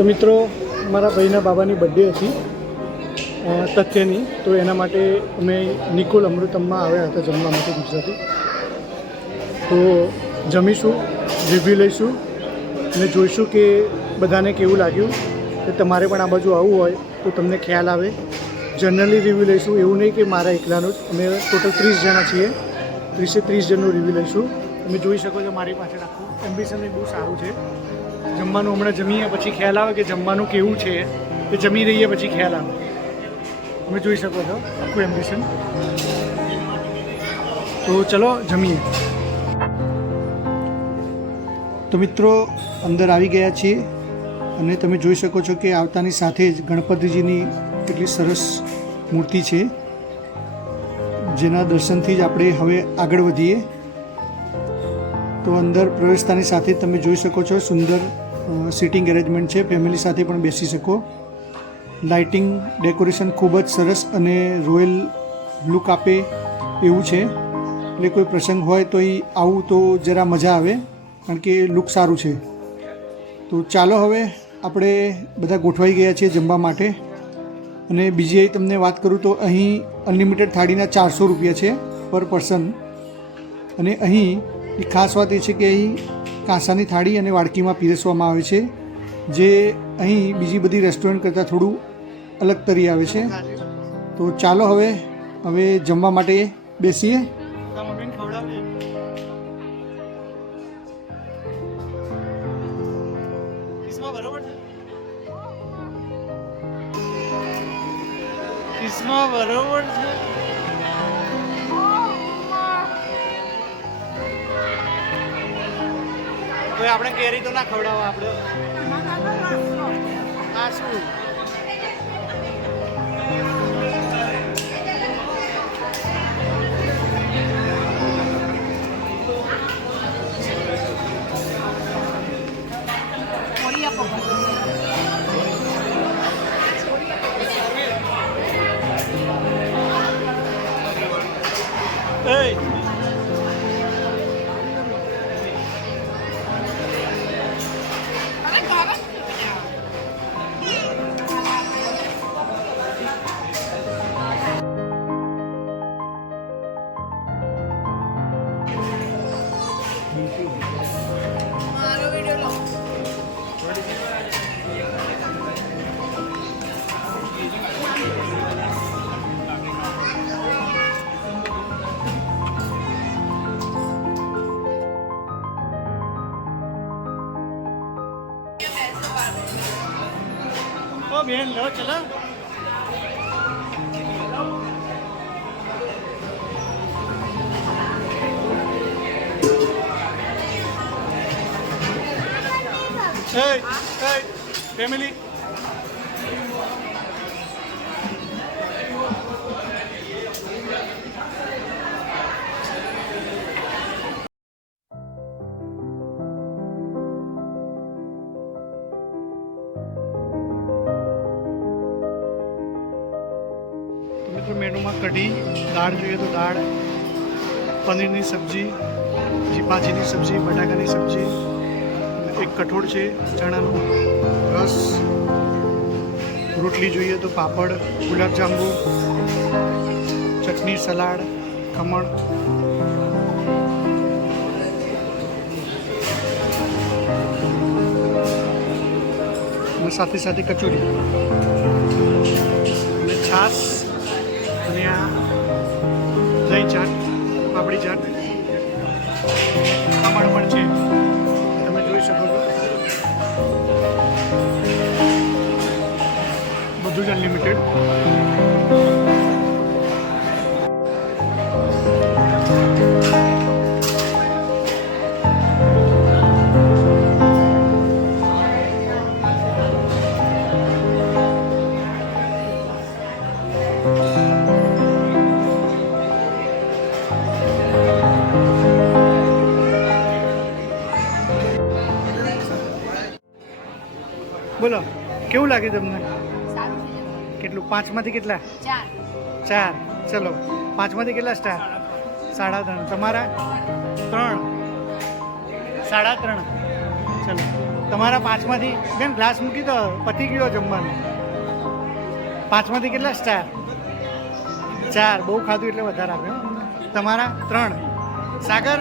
તો મિત્રો મારા ભાઈના બાબાની બર્થડે હતી તથ્યની, તો એના માટે અમે નિકોલ અમૃતમમાં આવ્યા હતા જમવા માટે ગુજરાતી. તો જમીશું, રિવ્યૂ લઈશું અને જોઈશું કે બધાને કેવું લાગ્યું. કે તમારે પણ આ બાજુ આવવું હોય તો તમને ખ્યાલ આવે. જનરલી રિવ્યૂ લઈશું, એવું નહીં કે મારા એકલાનું જ. અમે ટોટલ 30 જણા છીએ, 30 જણનું રિવ્યૂ લઈશું. તમે જોઈ શકો છો મારી પાછળ આખું એમ્બિશન બહુ સારું છે. જમવાનું હમણાં જમીએ પછી ખ્યાલ આવે કે જમવાનું કેવું છે, કે જમી રહીએ પછી ખ્યાલ આવે. તમે જોઈ શકો છો આખું એમ્બિશન. તો ચલો જમીએ. તો મિત્રો અંદર આવી ગયા છીએ અને તમે જોઈ શકો છો કે આવતાની સાથે જ ગણપતિજીની કેટલી સરસ મૂર્તિ છે, જેના દર્શનથી જ આપણે હવે આગળ વધીએ. તો અંદર પ્રવેશતાની સાથે તમે જોઈ શકો છો સુંદર સિટિંગ એરેન્જમેન્ટ છે, ફેમિલી સાથે પણ બેસી શકો. લાઇટિંગ ડેકોરેશન ખૂબ જ સરસ અને રોયલ લુક આપે એવું છે. એટલે કોઈ પ્રસંગ હોય તો એ આવું તો જરા મજા આવે, કારણ કે લુક સારું છે. તો ચાલો હવે આપણે બધા ગોઠવાઈ ગયા છીએ જમવા માટે. અને બીજી તમને વાત કરું તો અહીં અનલિમિટેડ થાળીના 400 રૂપિયા છે પર પર્સન. અને અહીં ખાસ વાત એ છે કે અહીં કાંસાની થાળી અને વાડકીમાં પીરસવામાં આવે છે, જે અહીં બીજી બધી રેસ્ટોરન્ટ કરતાં થોડું અલગ તરી આવે છે. તો ચાલો હવે જમવા માટે બેસીએ. બરોબર છે. કોઈ આપણે કેરી તો ના ખવડાવો આપણે. આ શું બેન લો ચલો. ફેમિલી મેનુમાં કઢી, દાળ જોઈએ તો દાળ, પનીરની સબ્જી, ભાજીની સબ્જી, બટાકાની સબ્જી, એક કઠોળ છે, ચણાનો રસ, રોટલી જોઈએ તો પાપડ, ગુલાબજાંબુ, ચટણી, સલાડ, ખમણ. અને સાથે સાથે કચોરી અને છાશ અને આ દહીં ચાટ, પાપડી ચાટ, ખમણ પણ છે, તમે જોઈ શકો છો. બધું જ અનલિમિટેડ. બોલો કેવું લાગ્યું તમને? કેટલું? 5 માંથી કેટલા? 4. ચલો 5 માંથી કેટલા સ્ટાર? 3.5. તમારા 3, 3.5. ચલો તમારા 5માંથી બેન ગ્લાસ મૂકી દો, પતી ગયો જમવાનું. 5માંથી કેટલા સ્ટાર? 4. બહુ ખાધું એટલે વધારે આપ્યો. તમારા 3. સાગર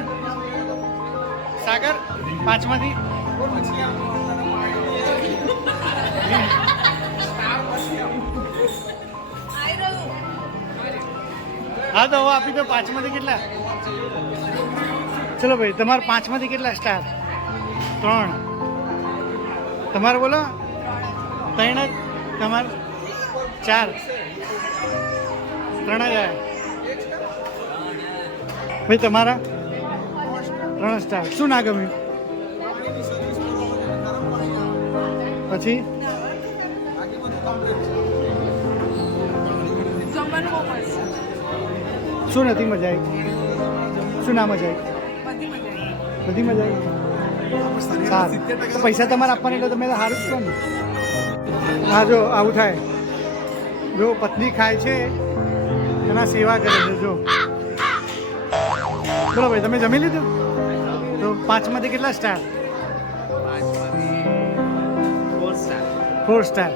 5માંથી હા તો હવે આપી દો. 5માંથી કેટલા? ચલો ભાઈ, તમારા 5માંથી કેટલા સ્ટાર? 3. તમારે બોલો. 3 જ. તમારે 4. 3 જ આવ્યા ભાઈ. તમારા 3 સ્ટાર. શું ના ગમ્યું? પછી શું નથી મજા આવી? શું ના મજા આવી? બધી મજા આવી. સારું, તો પૈસા તમારે આપવાના એટલે તમે તો સારું જ કહો ને. હા જો આવું થાય. જો પત્ની ખાય છે એના સેવા કરે છે. જો બોલો ભાઈ, તમે જમી લીધું? તો 5માંથી કેટલા સ્ટાર? 4 સ્ટાર.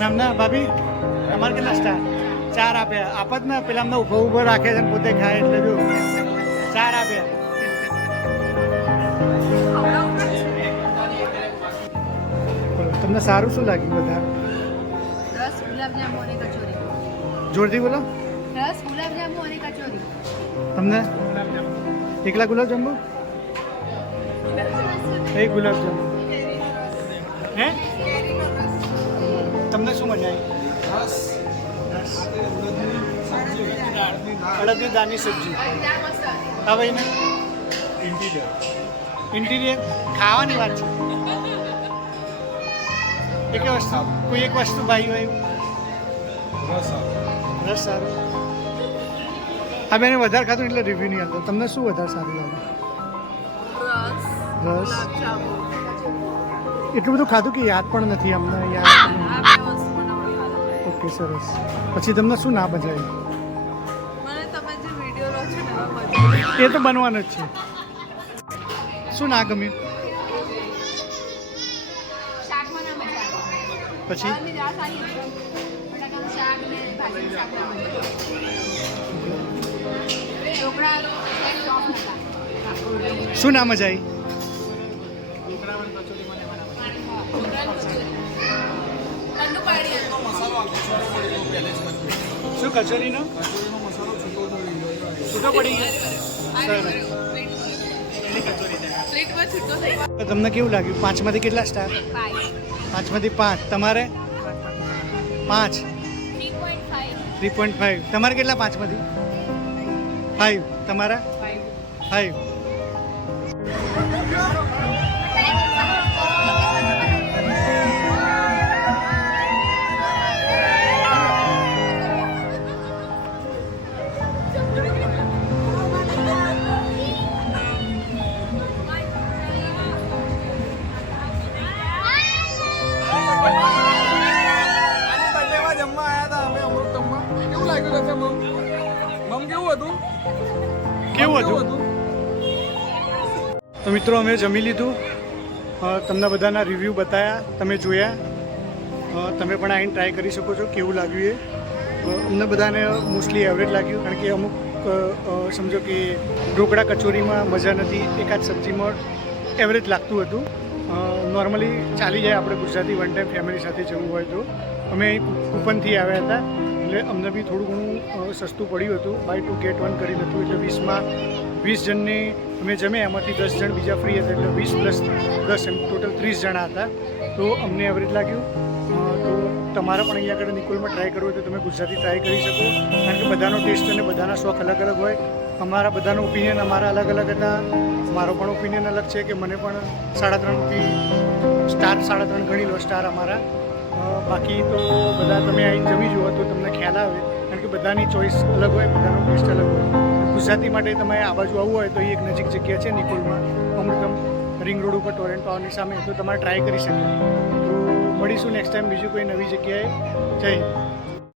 નામના ભાભી તમારે કેટલા સ્ટાર? 4 આપ્યા. આપત ને પેલા અમને ઉભો રાખે છે ને પોતે ખાય એટલે જો 4 આપ્યા. તમને સારું શું લાગ્યું વધારે? રસ ગુલાબજાંબુ અને કચોરી. જોરથી બોલો. રસ ગુલાબજાંબુ અને કચોરી. તમને એકલા ગુલાબજાંબુ? એક ગુલાબજાંબુ. હે? તમને શું મજા આવી? અડદની દાળની સબ્જી. હા ભાઈ ને ઇન્ટિરિયર ખાવાની વાત છે. એક વસ્તુ, કોઈ એક વસ્તુ ભાઈ હોય રસ સારું. હા બેને વધારે ખાધું એટલે રિવ્યુ નહીં આવતો. તમને શું વધારે સારું લાગે? રસ. એટલું બધું ખાધું કે યાદ પણ નથી અમને. યાદ ઓકે, સરસ. પછી તમને શું ના મજા આવી? એ તો બનવાનું જ છે. શું ના ગમ્યું? પછી શું ના મજા આવી? શું કચોરીનો છૂટો પડી ગયો? તમને કેવું લાગ્યું? 5માંથી કેટલા સ્ટાર? 5માંથી 5. તમારે 5. 3.5. તમારે કેટલા? 5માંથી 5. તમારા 5. કેવું હતું? તો મિત્રો અમે જમી લીધું. તમને બધાના રિવ્યૂ બતાવ્યા, તમે જોયા. તમે પણ આવીને ટ્રાય કરી શકો છો કેવું લાગ્યું એ. અમને બધાને મોસ્ટલી એવરેજ લાગ્યું, કારણ કે અમુક સમજો કે ઢોકળા કચોરીમાં મજા નથી, એકાદ સબ્જીમાં એવરેજ લાગતું હતું. નોર્મલી ચાલી જાય આપણે ગુજરાતી વન ટાઈમ ફેમિલી સાથે જવું હોય તો. અમે અહીં કૂપનથી આવ્યા હતા એટલે અમને બી થોડું ઘણું સસ્તું પડ્યું હતું. બાય 2 get 1 કરી હતું એટલે 20 જણને અમે જમ્યા, એમાંથી 10 જણ બીજા ફ્રી હતા એટલે 20 + 10 એમ ટોટલ 30 જણા હતા. તો અમને એવરેજ લાગ્યું. તો તમારે પણ અહીંયા આગળ નિકોલમાં ટ્રાય કરવું હોય તો તમે ગુજરાતી ટ્રાય કરી શકો, કારણ કે બધાનો ટેસ્ટ અને બધાના શોખ અલગ અલગ હોય. અમારા બધાનો ઓપિનિયન અમારા અલગ અલગ હતા. મારો પણ ઓપિનિયન અલગ છે કે મને પણ 3.5થી સ્ટાર 3.5 ગણી લો સ્ટાર અમારા. બાકી તો બધા તમે આવીને જમી જુઓ તો તમને ખ્યાલ આવે, કારણ કે બધાની ચોઈસ અલગ હોય, બધાનો ટેસ્ટ અલગ હોય. ગુજરાતી માટે તમે આ બાજુ આવવું હોય તો એ એક નજીક જગ્યા છે નિકોલમાં, અમૃતમ રિંગ રોડ ઉપર ટોરેન્ટ પાવરની સામે. તો તમારે ટ્રાય કરી શકો. તો મળીશું નેક્સ્ટ ટાઈમ બીજું કોઈ નવી જગ્યાએ. જય હિન્દ.